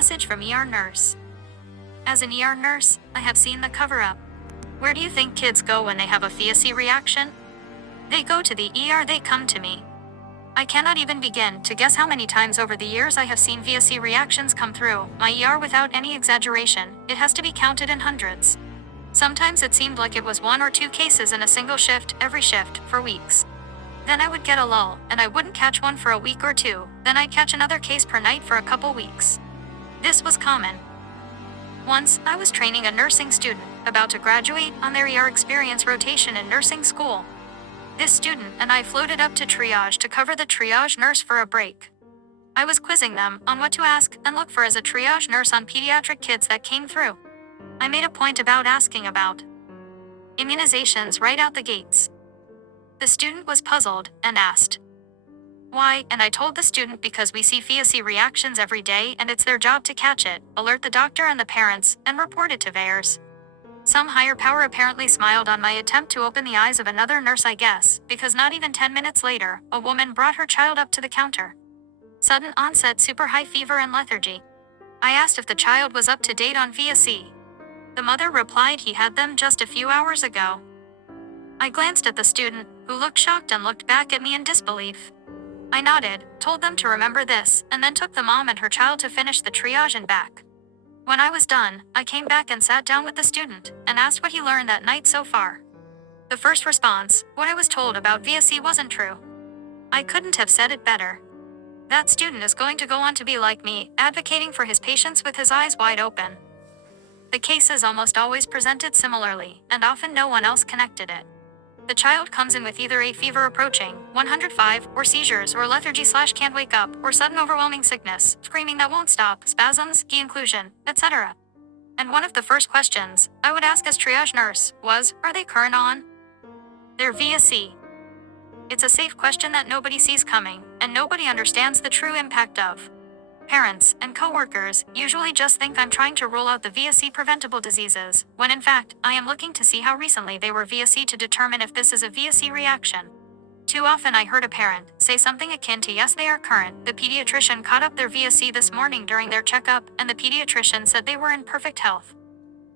Message from ER nurse. As an ER nurse, I have seen the cover-up. Where do you think kids go when they have a VSE reaction? They go to the ER, they come to me. I cannot even begin to guess how many times over the years I have seen VSE reactions come through my ER without any exaggeration. It has to be counted in hundreds. Sometimes it seemed like it was 1 or 2 cases in a single shift, every shift, for weeks. Then I would get a lull, and I wouldn't catch one for a week or 2, then I'd catch another case per night for a couple weeks. This was common. Once, I was training a nursing student, about to graduate, on their ER experience rotation in nursing school. This student and I floated up to triage to cover the triage nurse for a break. I was quizzing them on what to ask and look for as a triage nurse on pediatric kids that came through. I made a point about asking about immunizations right out the gates. The student was puzzled and asked, "Why?" And I told the student because we see VSE reactions every day and it's their job to catch it, alert the doctor and the parents, and report it to VAERS. Some higher power apparently smiled on my attempt to open the eyes of another nurse, I guess, because not even 10 minutes later, a woman brought her child up to the counter. Sudden onset super high fever and lethargy. I asked if the child was up to date on VSE. The mother replied he had them just a few hours ago. I glanced at the student, who looked shocked and looked back at me in disbelief. I nodded, told them to remember this, and then took the mom and her child to finish the triage and back. When I was done, I came back and sat down with the student, and asked what he learned that night so far. The first response, what I was told about VSE wasn't true. I couldn't have said it better. That student is going to go on to be like me, advocating for his patients with his eyes wide open. The cases almost always presented similarly, and often no one else connected it. The child comes in with either a fever approaching 105, or seizures or lethargy/can't wake up, or sudden overwhelming sickness, screaming that won't stop, spasms, inclusion, etc. And one of the first questions I would ask as triage nurse was, are they current on their VSE? It's a safe question that nobody sees coming, and nobody understands the true impact of. Parents and coworkers usually just think I'm trying to rule out the VSE preventable diseases, when in fact, I am looking to see how recently they were VSE to determine if this is a VSE reaction. Too often I heard a parent say something akin to, yes, they are current. The pediatrician caught up their VSE this morning during their checkup, and the pediatrician said they were in perfect health.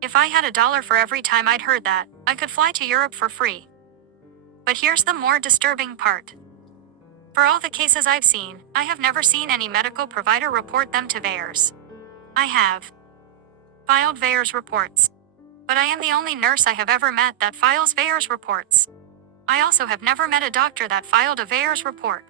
If I had $1 for every time I'd heard that, I could fly to Europe for free. But here's the more disturbing part. For all the cases I've seen, I have never seen any medical provider report them to VAERS. I have filed VAERS reports. But I am the only nurse I have ever met that files VAERS reports. I also have never met a doctor that filed a VAERS report.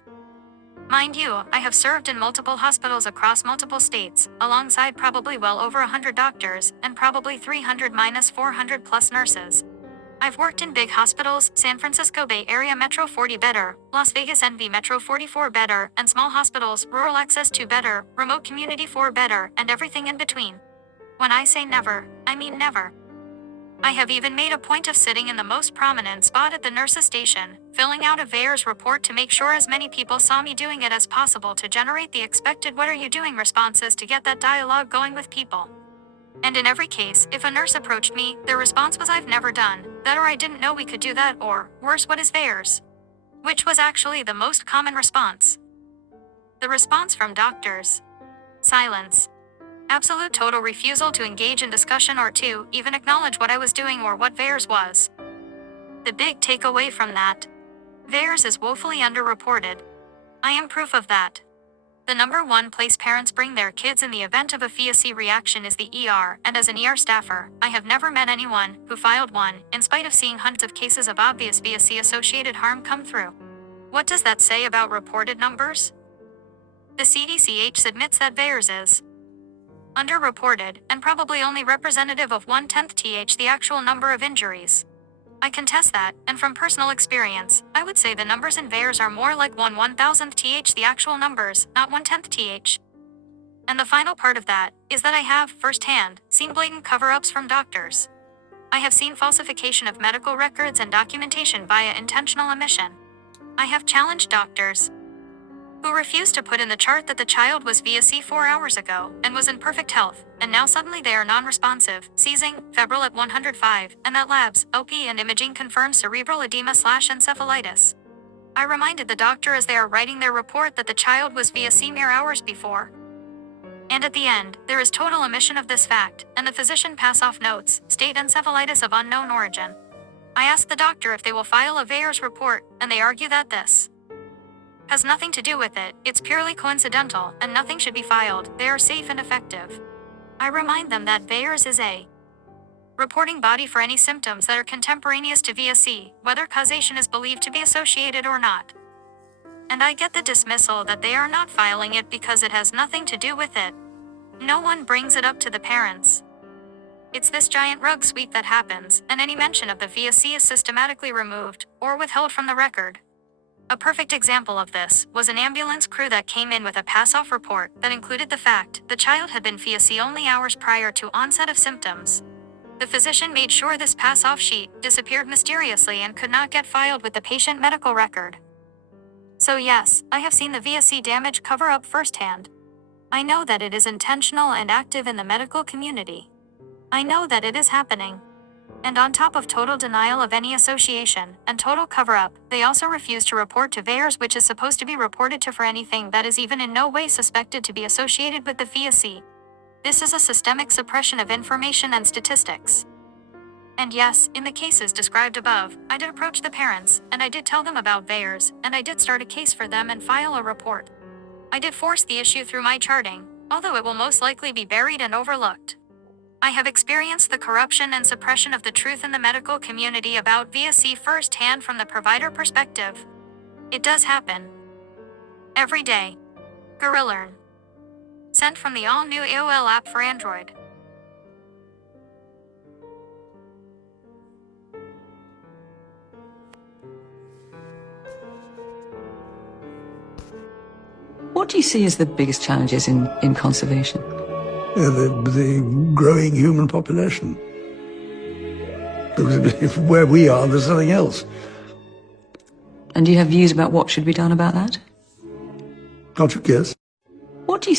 Mind you, I have served in multiple hospitals across multiple states, alongside probably well over 100 doctors, and probably 300-400 plus nurses. I've worked in big hospitals, San Francisco Bay Area Metro 40 better, Las Vegas NV Metro 44 better, and small hospitals, rural access 2 better, remote community 4 better, and everything in between. When I say never, I mean never. I have even made a point of sitting in the most prominent spot at the nurse's station, filling out a VAERS report to make sure as many people saw me doing it as possible to generate the expected "what are you doing" responses to get that dialogue going with people. And in every case, if a nurse approached me, their response was, "I've never done that," or "I didn't know we could do that," or, worse, "What is VAERS?" Which was actually the most common response. The response from doctors: silence. Absolute total refusal to engage in discussion or to even acknowledge what I was doing or what VAERS was. The big takeaway from that: VAERS is woefully underreported. I am proof of that. The number one place parents bring their kids in the event of a VSE reaction is the ER, and as an ER staffer, I have never met anyone who filed one, in spite of seeing hundreds of cases of obvious VSE-associated harm come through. What does that say about reported numbers? The CDCH admits that VAERS is underreported, and probably only representative of 1/10th the actual number of injuries. I contest that, and from personal experience, I would say the numbers in VAERS are more like 1/1000th the actual numbers, not 1/10th. And the final part of that is that I have, firsthand, seen blatant cover-ups from doctors. I have seen falsification of medical records and documentation via intentional omission. I have challenged doctors who refused to put in the chart that the child was VSE 4 hours ago and was in perfect health, and now suddenly they are non-responsive, seizing, febrile at 105, and that labs, LP and imaging confirms cerebral edema/encephalitis. I reminded the doctor as they are writing their report that the child was VSE mere hours before. And at the end, there is total omission of this fact, and the physician pass off notes, state encephalitis of unknown origin. I ask the doctor if they will file a VAERS report, and they argue that this has nothing to do with it, it's purely coincidental, and nothing should be filed, they are safe and effective. I remind them that VAERS is a reporting body for any symptoms that are contemporaneous to VSE, whether causation is believed to be associated or not. And I get the dismissal that they are not filing it because it has nothing to do with it. No one brings it up to the parents. It's this giant rug sweep that happens, and any mention of the VSE is systematically removed, or withheld from the record. A perfect example of this was an ambulance crew that came in with a pass-off report that included the fact the child had been VSE only hours prior to onset of symptoms. The physician made sure this pass-off sheet disappeared mysteriously and could not get filed with the patient medical record. So yes, I have seen the VSE damage cover-up firsthand. I know that it is intentional and active in the medical community. I know that it is happening. And on top of total denial of any association, and total cover-up, they also refuse to report to VAERS, which is supposed to be reported to for anything that is even in no way suspected to be associated with the VSE. This is a systemic suppression of information and statistics. And yes, in the cases described above, I did approach the parents, and I did tell them about VAERS, and I did start a case for them and file a report. I did force the issue through my charting, although it will most likely be buried and overlooked. I have experienced the corruption and suppression of the truth in the medical community about VSE firsthand from the provider perspective. It does happen. Every day. GorillaLearn. Sent from the all-new AOL app for Android. What do you see as the biggest challenges in conservation? The growing human population. Because where we are, there's nothing else. And do you have views about what should be done about that? Can't you guess? What do you